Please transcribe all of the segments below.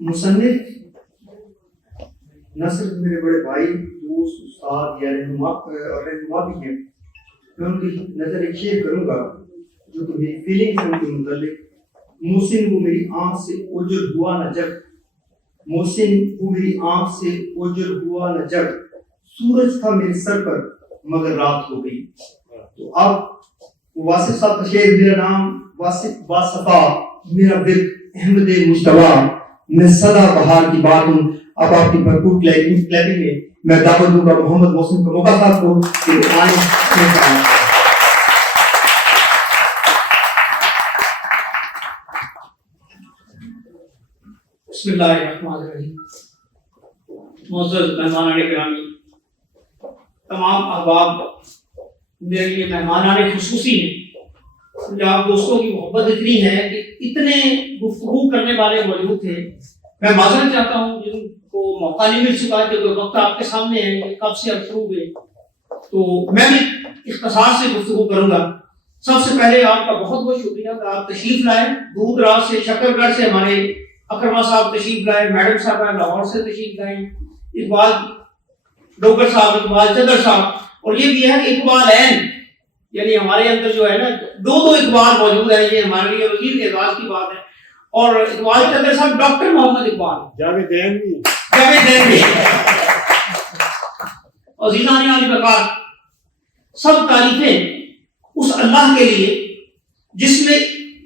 مصنف نہ صرف میرے بڑے بھائی دوست استاد یا رہنما بھی ہیں، میں ان کی نظر ایک شیئر کروں گا جو کہ میری فیلنگ ہے ان کے متعلق۔ محسن وہ میری آنکھ سے اوجل ہوا نہ جب، محسن وہ میری آنکھ سے اوجل ہوا نہ جب، سورج تھا میرے سر پر مگر رات ہو گئی۔ تو اب واصف صاحب کا شعر، میرا نام واصف باصفا، میرا ورد احمد مجتبیٰ، میں سدا بہار کی بات ہوں۔ اب آپ کی بھرپور کلیپنگ میں دعوت دوں گا محمد محسن کو، موقع صاحب کو کہ وہ آئیں۔ بسم اللہ الرحمن الرحیم۔ معزز مہمانان گرامی، تمام احباب میرے لیے مہمانان خصوصی ہیں۔ مجھے آپ دوستوں کی محبت اتنی ہے کہ اتنے گفتگو کرنے والے موجود تھے۔ میں معذرت چاہتا ہوں جن کو موقع نہیں مل سکا، کیونکہ وقت آپ کے سامنے ہے کہ کب سے اب شروع ہوئے، تو میں بھی اختصار سے گفتگو کروں گا۔ سب سے پہلے آپ کا بہت بہت شکریہ کہ آپ تشریف لائے، دور دراز سے، شکر گڑھ سے ہمارے اکرما صاحب تشریف لائے، میڈم صاحب لاہور سے تشریف لائے، اقبال ڈوگر صاحب، اقبال چدر صاحب، اور یہ بھی ہے کہ اقبال این، یعنی ہمارے اندر جو ہے نا دو اقبال موجود ہیں، یہ ہمارے لیے وزیر اعزاز کی بات ہے۔ اور اقبال چدر صاحب ڈاکٹر محمد اقبال، جاوید این بھی، عزیزان علی وقار، سب تعریفیں اس اللہ کے لیے جس نے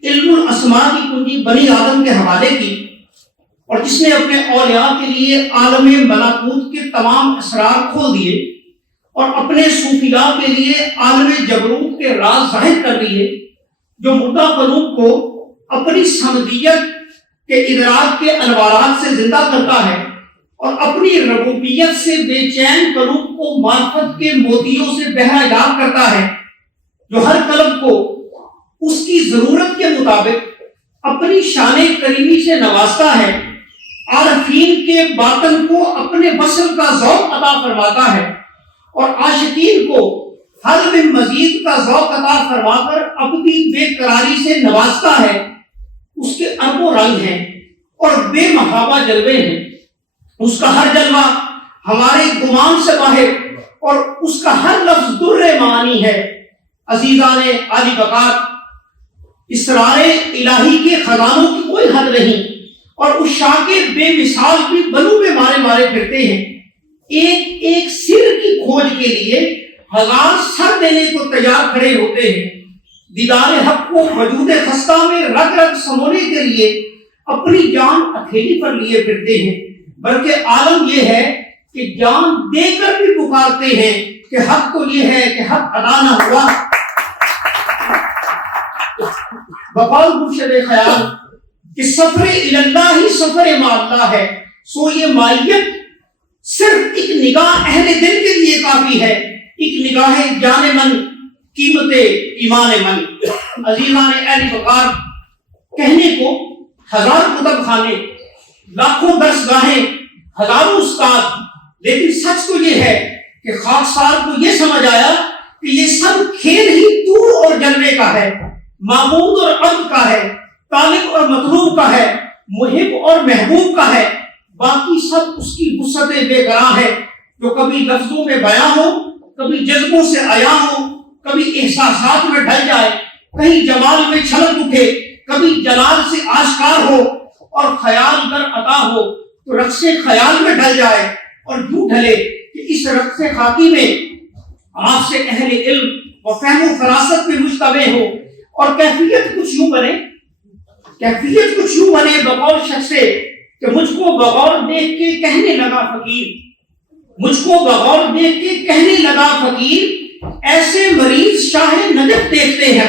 علم الاسماء کی کنجی بنی آدم کے حوالے کی، اور جس نے اپنے اولیاء کے لیے عالم ملکوت کے تمام اسرار کھول دیے، اور اپنے صوفیاء کے لیے عالم جبروت کے راز ظاہر کر دیے، جو مردہ قلوب کو اپنی صمدیت کے ادراک کے انوارات سے زندہ کرتا ہے، اور اپنی ربوبیت سے بے چین قلوب کو معرفت کے موتیوں سے بہرہ یاب کرتا ہے، جو ہر قلب کو اس کی ضرورت کے مطابق اپنی شان کریمی سے نوازتا ہے، عارفین کے باطن کو اپنے وصل کا ذوق عطا فرماتا ہے، اور عاشقین کو حلب مزید کا ذوق عطا فرما کر اپنی بے قراری سے نوازتا ہے۔ اس کے اربوں رنگ ہیں اور بے محابہ جلوے ہیں، اس کا ہر جلوہ ہمارے گمان سے باہر، اور اس کا ہر لفظ در معانی ہے۔ عزیزان عالی وقار، اسرار الہی کے خزانوں کی کوئی حد نہیں، اور اس شاہ کے بے مثال بھی بلو میں مارے پھرتے ہیں۔ ایک ایک سر کی کھوج کے لیے ہزار سر دینے کو تیار کھڑے ہوتے ہیں۔ دیدار حق کو وجود خستہ میں رگ رگ سمونے کے لیے اپنی جان ہتھیلی پر لیے پھرتے ہیں، بلکہ عالم یہ ہے کہ جان دے کر بھی پکارتے ہیں کہ حق تو یہ ہے کہ حق ادا نہ ہوا۔ بقول مرشد خیال کہ سفر اللہ ہی سفر مع اللہ ہے، سو یہ مائیت صرف ایک نگاہ اہل دل کے لیے کافی ہے، ایک نگاہ جان من قیمت ایمان من۔ عزیزان اہل وقار، کہنے کو ہزار کتب خانے، لاکھوں درس گاہیں، ہزاروں استاد، لیکن سچ تو یہ ہے کہ خاکسار کو یہ سمجھ آیا کہ یہ سب کھیل ہی طور اور جلوے کا ہے، معبود اور عبد کا ہے، طالب اور مطلوب کا ہے، محب اور محبوب کا ہے، باقی سب اس کی وسعت بے قرار ہے، جو کبھی لفظوں میں بیاں ہو، کبھی جذبوں سے عیاں ہو، کبھی احساسات میں ڈھل جائے، کہیں جمال میں چھلک اٹھے، کبھی جلال سے آشکار ہو، اور خیال در عطا ہو تو رقص خیال میں ڈھل جائے، اور یوں ڈھلے کہ اس رقص خاکی میں آپ سے اہل علم و فہم و فراست پہ مشتبہ ہو، اور کیفیت کچھ یوں بنے بقول شخص سے کہ مجھ کو بغور دیکھ کے کہنے لگا فقیر، ایسے مریض شاہ نجف دیکھتے ہیں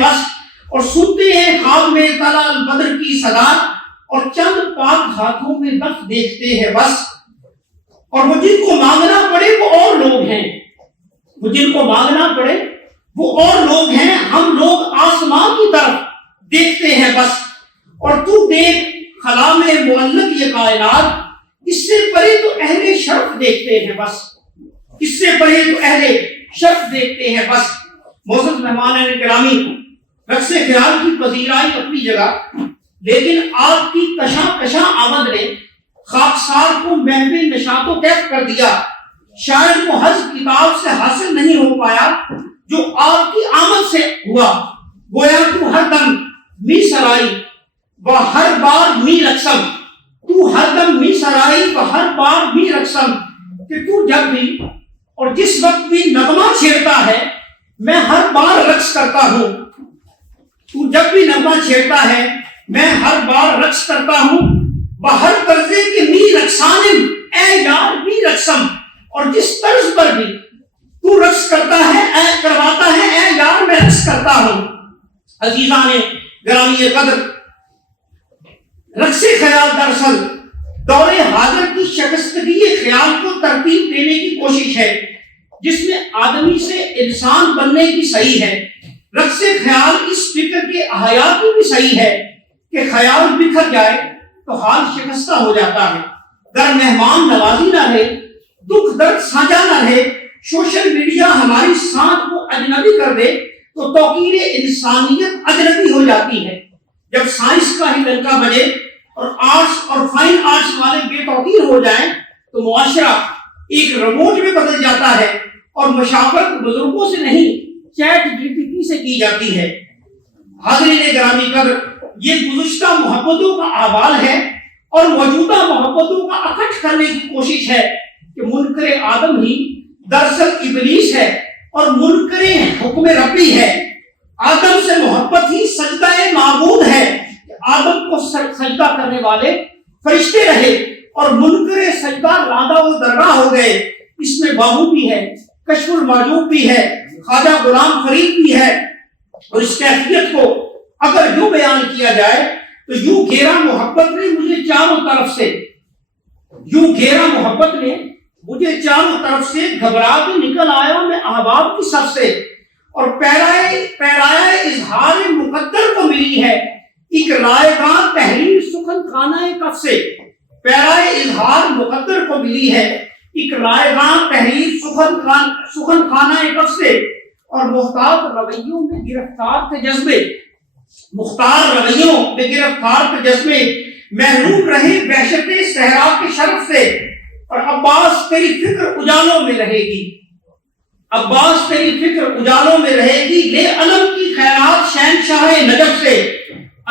بس، اور سنتے ہیں خواب میں طلع البدر کی صدا، اور چند پاک ہاتھوں میں دف دیکھتے ہیں بس، اور وہ جن کو مانگنا پڑے وہ اور لوگ ہیں، ہم لوگ آسمان کی طرف دیکھتے ہیں بس، اور تو دیکھ خلا میں معلق یہ کائنات، اس سے پرے تو اہل شرف دیکھتے ہیں بس، معزز مہمان گرامی، رقص خیال کی پذیرائی اپنی جگہ، لیکن آپ کی کشاں آمد نے خاکسار کو محو نشاط و کیف کر دیا۔ شاید وہ حظ کتاب سے حاصل نہیں ہو پایا جو آپ کی آمد سے ہوا۔ گویا تو ہر دم می سرائی و ہر بار می رقصم، تو ہر دم می سرائی و ہر بار می رقصم، کہ تو جب بھی اور جس وقت بھی نغمہ چھیڑتا ہے میں ہر بار رقص کرتا ہوں۔ تو جب بھی نغمہ چھیڑتا ہے میں ہر بار رقص کرتا ہوں۔ بہر طرزے کے می رقصانم، اے یار می رقصم، اور جس طرز پر بھی تو رقص کرتا ہے کرواتا ہے اے یار میں رقص کرتا ہوں۔ عزیزان گرامی قدر، رقص خیال دراصل دور حاضر کی شکستگی خیال کو ترتیب دینے کی کوشش ہے جس میں آدمی سے انسان بننے کی صحیح ہے۔ رقص خیال اس فکر کے احیا کی بھی صحیح ہے کہ خیال بکھر جائے تو حال شکستہ ہو جاتا ہے، گر مہمان نوازی نہ رہے، دکھ درد سانجا نہ رہے، سوشل میڈیا ہماری سانس کو اجنبی کر دے تو توقیر انسانیت اجنبی ہو جاتی ہے۔ جب سائنس کا ہی ڈنکا بجے اور آرٹس اور فائن آرٹس والے بے توقیر ہو جائیں تو معاشرہ ایک روبوٹ میں بدل جاتا ہے، اور مشاورت بزرگوں سے نہیں چیٹ جی پی ٹی سے کی جاتی ہے۔ حاضرین گرامی قدر، یہ گزشتہ محبتوں کا احوال ہے اور موجودہ محبتوں کا اکٹھ کرنے کی کوشش ہے کہ منکر آدم ہی دراصل ابلیس ہے اور منکر حکم ربی ہے۔ آدم سے محبت ہی سجدہ معبود ہے کہ آدم کو سجدہ کرنے والے فرشتے رہے اور منکر سجدہ رادہ و درگاہ ہو گئے۔ اس میں بابو بھی ہے، کشف المعجوب بھی ہے، خواجہ غلام فرید بھی ہے، اور اس کیفیت کو اگر یوں بیان کیا جائے تو یوں گھیرا محبت نے مجھے چاروں طرف سے، یوں گھیرا محبت نے مجھے چاروں طرف سے، گھبرا کے نکل آیا میں احباب کی صف سے، اور پیرائے اظہار مقدر کو ملی ہے ایک رائے گاہ تحریر سخن خانہ کف سے۔ پیرائے اظہار مقدر کو ملی ہے ایک رائے گاہ تحریر سخن خانہ کف سے، اور مختار رویوں میں گرفتار تھے جذبے، مختار رویوں میں گرفتار تھے جذبے، محروم رہے وحشت صحرا کے شرف سے، اور عباس تیری فکر اجالوں میں رہے گی، عباس تیری فکر اجالوں میں رہے گی، لے علم کی خیرات شہنشاہ نجف سے۔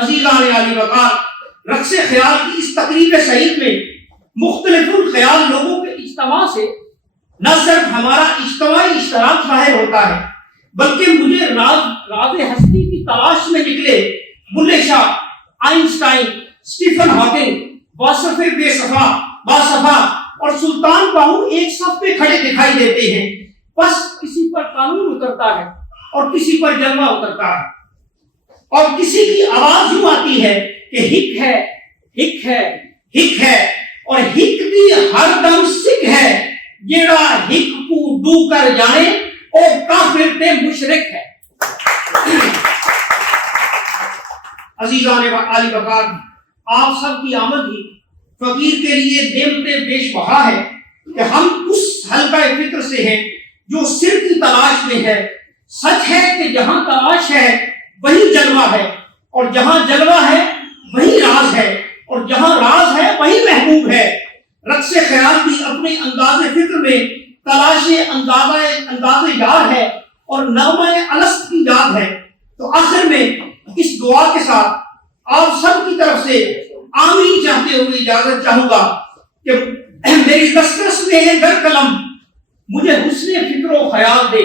عزیزان عالی وقار، رقص خیال کی اس تقریب سعید میں مختلف الخیال لوگوں کے اجتماع سے نہ صرف ہمارا اجتماعی اشتراک ظاہر ہوتا ہے بلکہ مجھے راز ہستی کی تلاش میں نکلے Bulleh Shah, Einstein, Stephen Hawking, Wasif باصفا اور سلطان باہو ایک صف پہ کھڑے دکھائی دیتے ہیں۔ بس کسی پر قانون اترتا ہے اور کسی پر جلوہ اترتا ہے، اور کسی کی آواز یوں آتی ہے کہ ہک ہے، ہک ہے، ہک ہے، اور ہک بھی ہر دم سکھ ہے، جیڑا ہک کو ڈو کر جانے اور کافر تے مشرک ہے۔ عزیزان عالی وقار، آپ سب کی آمد ہی فقیر کے لیے نعمت بیش بہا ہے کہ ہم اس حلقہ فکر سے ہیں جو سر کی تلاش میں ہے۔ سچ ہے کہ جہاں تلاش ہے وہی جلوہ ہے، اور جہاں جلوہ ہے وہی راز ہے، اور جہاں راز ہے وہی محبوب ہے۔ رقص خیال بھی اپنے انداز فکر میں تلاش انداز یار ہے اور نغمہ الست کی یاد ہے۔ تو آخر میں اس دعا کے ساتھ آپ سب کی طرف سے آمین چاہتے ہوئے اجازت چاہوں گا کہ میری دسترس میں ہے گر قلم، مجھے حسن فکر و خیال دے،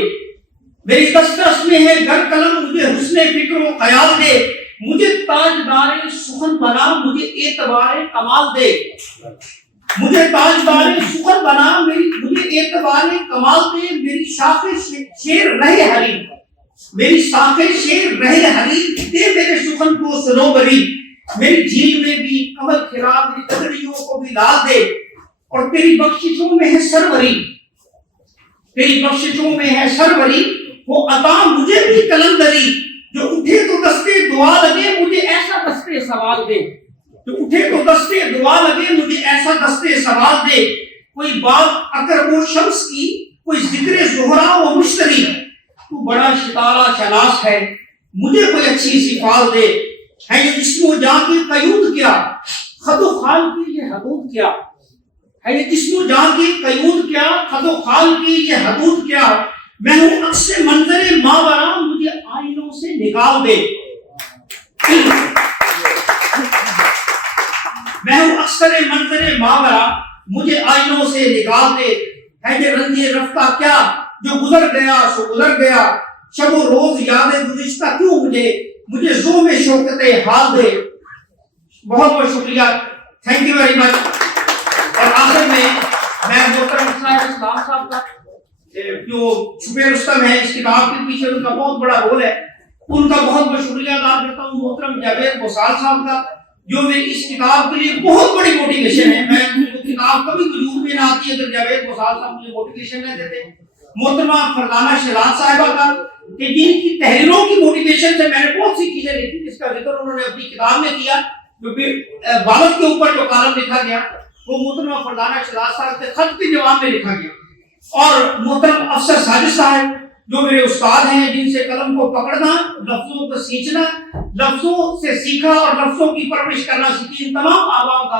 میری دسترس میں ہے گر قلم، مجھے حسن فکر و خیال دے، مجھے تاجدار سخن بنا، مجھے اعتبار کمال دے، مجھے تاجدار سخن بنا، مجھے اعتبار کمال دے، میری شاخ شیر رہے ہری، میری شاخ شیر رہے ہری، دے میرے سخن کو سنوبری، میری جھیل میں بھی کمل کھلا، میری کدڑیوں کو بھی لال دے، اور تیری بخششوں میں ہے سروری، تیری بخششوں میں ہے سروری، وہ عطا مجھے بھی کلندری، جو اٹھے تو دستے دعا لگے مجھے ایسا دستے سوال دے، جو اٹھے تو دستے دعا لگے مجھے ایسا دستے سوال دے، کوئی بات اکرم و شمس کی، کوئی ذکر زہرا و مشتری، تو بڑا ستارہ شناس ہے، مجھے کوئی اچھی سی فال دے، ہے یہ جسم و جاں کی قیود کیا، خد و خال کی یہ حدود کیا، ہے یہ جسم و جاں کی قیود کیا، خد و خال کی یہ حدود کیا، میں ہوں عکس منظر ماورا مجھے آئینوں سے نکال دے، میں ہوں اکثر منظر ماورا مجھے آئینوں سے نکال دے، ہے یہ رنج رفتہ کیا جو گزر گیا سو گزر گیا، شب و روز یاد گزشتہ کیوں مجھے زوم شوکت حال دے۔ بہت بہت شکریہ، تھینک یو ویری مچ۔ اور آخر میں محترم اسلام صاحب کا جو چھپے رستم ہے اس کتاب کے پیچھے ان کا بہت بڑا رول ہے، ان کا بہت بہت شکریہ ادا کرتا ہوں۔ محترم جاوید بوسال صاحب کا جو میری اس کتاب کے لیے بہت بڑی موٹیویشن ہے، میں کتاب کبھی وجود میں نہ آتی اگر جاوید بوسال صاحب مجھے موٹیویشن نہ دیتے۔ محترمہ فرزانہ شیراز صاحبہ کا کہ جن کی تحریروں کی موٹیویشن سے میں نے بہت سی چیزیں لکھی جس کا ذکر انہوں نے اپنی کتاب میں کیا، جو بالغ کے اوپر جو کالم لکھا گیا وہ محترمہ فرزانہ شیراز صاحب کے خط کے جواب میں لکھا گیا۔ اور محترم افسر ساجد صاحب جو میرے استاد ہیں، جن سے قلم کو پکڑنا، لفظوں کو سینچنا، لفظوں سے سیکھا اور لفظوں کی پرورش کرنا سیکھی، ان تمام احباب کا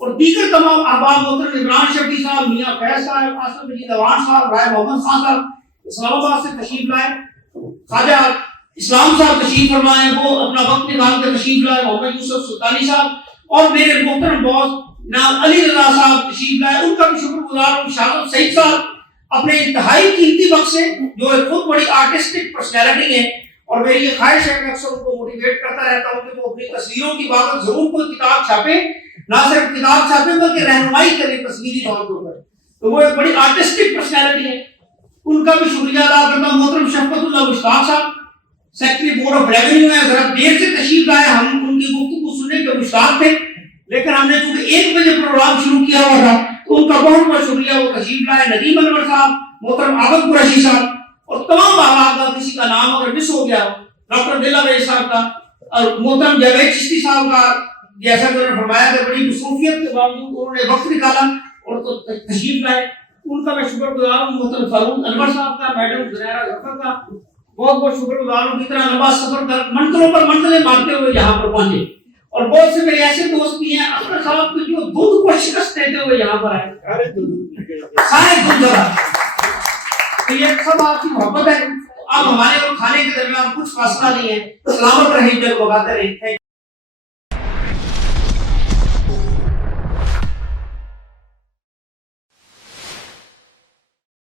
اور دیگر تمام احباب، محترم عمران شفیع صاحب، میاں فیض صاحب، آصف مجید اوان صاحب، رائے محمد خان صاحب اسلام آباد سے تشریف لائے، خواجہ اسلام صاحب تشریف فرمائے، وہ اپنا وقت نکال کر تشریف لائے، محمد یوسف سلطانی صاحب، اور میرے محترم باس جناب علی رضا صاحب تشریف لائے، ان کا بھی شکر گزار ہوں۔ شاہد سعید صاحب اپنے انتہائی قیمتی وقت سے، جو ایک خود بڑی آرٹسٹک پرسنالٹی ہے، اور میری یہ خواہش ہے کہ اکثر ان کو موٹیویٹ کرتا رہتا ہوں کہ وہ اپنی تصویروں کی بابت ضرور کوئی کتاب چھاپے، نہ صرف کتاب چھاپے بلکہ رہنمائی کرے تصویری طور کے اوپر، تو وہ ایک بڑی آرٹسٹک پرسنالٹی ہے، ان کا بھی شکریہ ادا کرتا ہوں۔ محترم شفقت اللہ مشتاق صاحب سیکرٹری بورڈ آف ریونیو ہے، ذرا دیر سے تشریف لائے، ہم ان کی گفتگو سننے کے مشتاق تھے، لیکن ہم نے چونکہ 1 بجے پروگرام شروع کیا ہوا تھا تو ان کا بہت بہت شکریہ، وہ تشریف لائے۔ ندیم انور صاحب، محترم عابد قریشی صاحب اور تمام احباب کا، کسی کا نام اگر مس ہو گیا، ڈاکٹر دلہ بھائی صاحب کا اور محترم جاوید چشتی صاحب کا، جیسا کہ انہوں نے فرمایا کہ بڑی مصروفیت کے باوجود انہوں نے وقت نکالا اور تشریف لائے، ان کا میں شکر گزار ہوں۔ محترم فاروق انور صاحب کا، میڈم زنیرہ ظفر کا بہت بہت شکر گزار ہوں، اتنا لمبا سفر کر منزلوں پر منزلیں مارتے ہوئے یہاں پر پہنچے، اور بہت سے میرے ایسے دوست بھی ہیں اختر صاحب کے جو دودھ کو شکست دیتے ہوئے یہاں پر آئے، سارے دودھ ذرا، تو یہ سب آپ کی محبت ہے، آپ ہمارے اور کھانے کے درمیان کچھ فاصلہ نہیں ہے، سلامت رہیں، جل بگاتے رہیں۔